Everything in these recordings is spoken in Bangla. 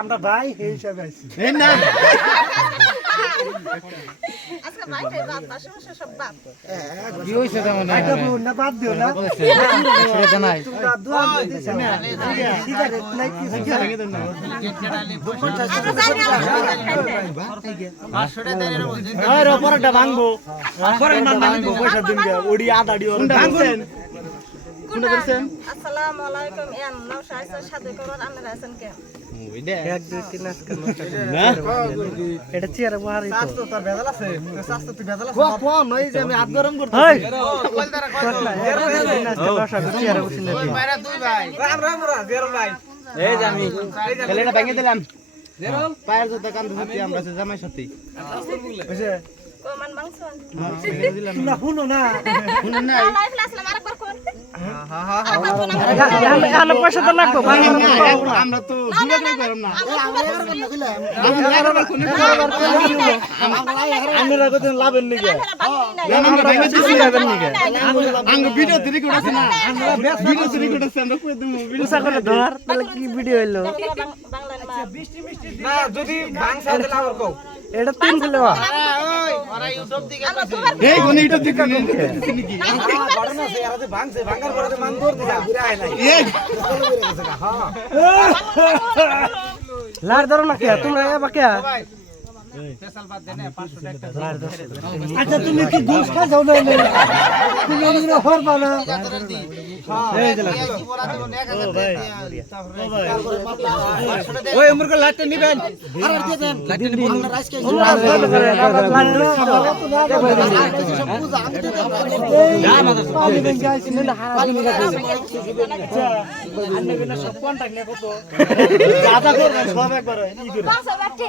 আমরা ভাই হিসাবে আছি আজকে বাইরে বাপ আশেপাশে সব বাপ কি হইছে তেমন না বাদ দিও না সেটা জানাই তোমরা দোয়া দিছো না সিগারেট নাই কি সিগারেট না আর পরটা ভাঙবো পরটা ভাঙবো পয়সা দিন গে ওডি আদাডি ওর ভাঙছেন কোন করছেন আসসালামু আলাইকুম এম নওশাইসা সাথে করুন আপনারা আছেন কেন ওইডা 1 2 3 আজকে না এটা চেয়ারে বহারি তো স্বাস্থ্য তোর ভেজাল আছে তো স্বাস্থ্য তুই ভেজাল আছে কোন নই যে আমি হাত গরম করতেছি কলদারা চেয়ারে বসে না বাইরে দুই ভাই রাম জেরো ভাই এই যে আমি খেলেটা ভেঙে দিলাম জেরো পায়ের জুতা কান্দে সত্যি আমরা জামাই সত্যি বুঝছে কোমান মাংসন না শুনো না লাইফ আসলাম আরেকবার কোন আরে পয়সা তো লাগবে আমরা তো জুগাড় করব না আমরা কতদিন লাভের নিকে আমরা ভেঙে দিছি লাভের নিকে আঙ্গ ভিডিও দিরি করছ না আমরা ভিডিও দিরি করছ আমরা কই দেব ভিডিও করে ধর তাহলে কি ভিডিও হইলো বাংলা না যদি বাংসা দিলে আমার কও এটা তিন ফেলেবা ওই ওরা ইউটিউব দিকে এই কোন এটা দিকে নাকি ঘটনা আছে এরা যে ভাঙছে ভাঙার পরে মান দৌড় দিলা ঘুরে আয় নাই এই লার ধরো না কে তোমরা এবা কে ভাই স্পেশাল বাদ দেনে 500 টাকা আচ্ছা তুমি কি ঘুষ খাও না তুমি এগুলো হরবা না এই দিলা কি বলা দেব 1000 ভাই ওই আমরকে লাইটটা নিবেন আর দিয়ে দেন লাইটটা নিবেন আমরা রাইস খাইছি সব কন্টাক্ট নিয়ে কত দাদা করবেন সব একবার বাসা বাটে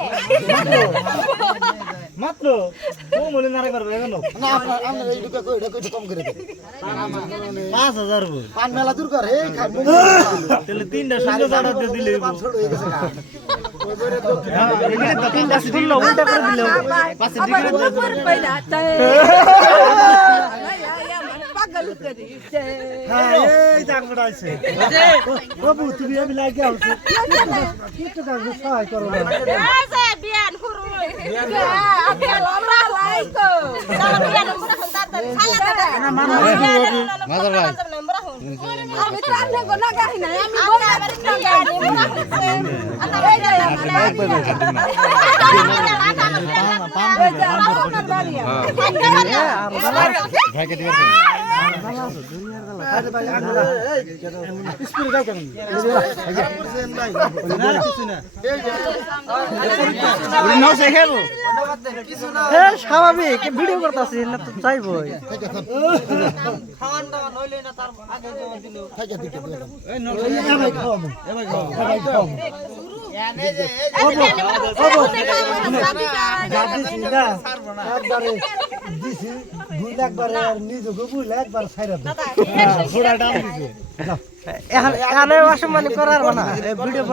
মাত্র ও মনে না রাখবার কেন না আমরা এই দুটো কই এটা কই কম করে দে 5000 বল পান মেলা দূর কর এই খাই তাহলে তিনটা সুন্দর দাঁড়া দিয়ে দিলে 500 হয়ে গেছে গা এখানে তিনটা শুনলো উল্টা করে দিলে পাশে দিকে হ্যাঁ এই জাগ বড়াইছে বাবু তুমি আমি লাগি আছো কি তো কাজ সহায় করো না এই যে বিয়ান হুরু আপনি লম্বা লাইকো চলো বিয়ান পুরো সুন্দর সালা না মামা মাদার ভাই আমি তো আনলে গোনা গাই না আমি গোনা বাড়ি না গাই আনা ভাই যাই ভাইকে দিবেন আরে ভাই আঙ্গুলা স্পিড দাও কেন না কিছু না ওরে নাও শেখাবো এ স্বাভাবিক ভিডিও করতেছি না তো চাইবই খাওয়ান দাওয়ান হইলে না তার আগে জমা দিল থেকে দিতে এই ভাই খাওয়াবো এ ভাই খাওয়াবো এনে যে দিছি না একবারে দিছি 2 লাখ বারে আর নিজেকে 2 লাখ বার ছাইরা দাও ঘোড়া ডাল দিছে এখন এখানে অসম্মান করার না ভিডিও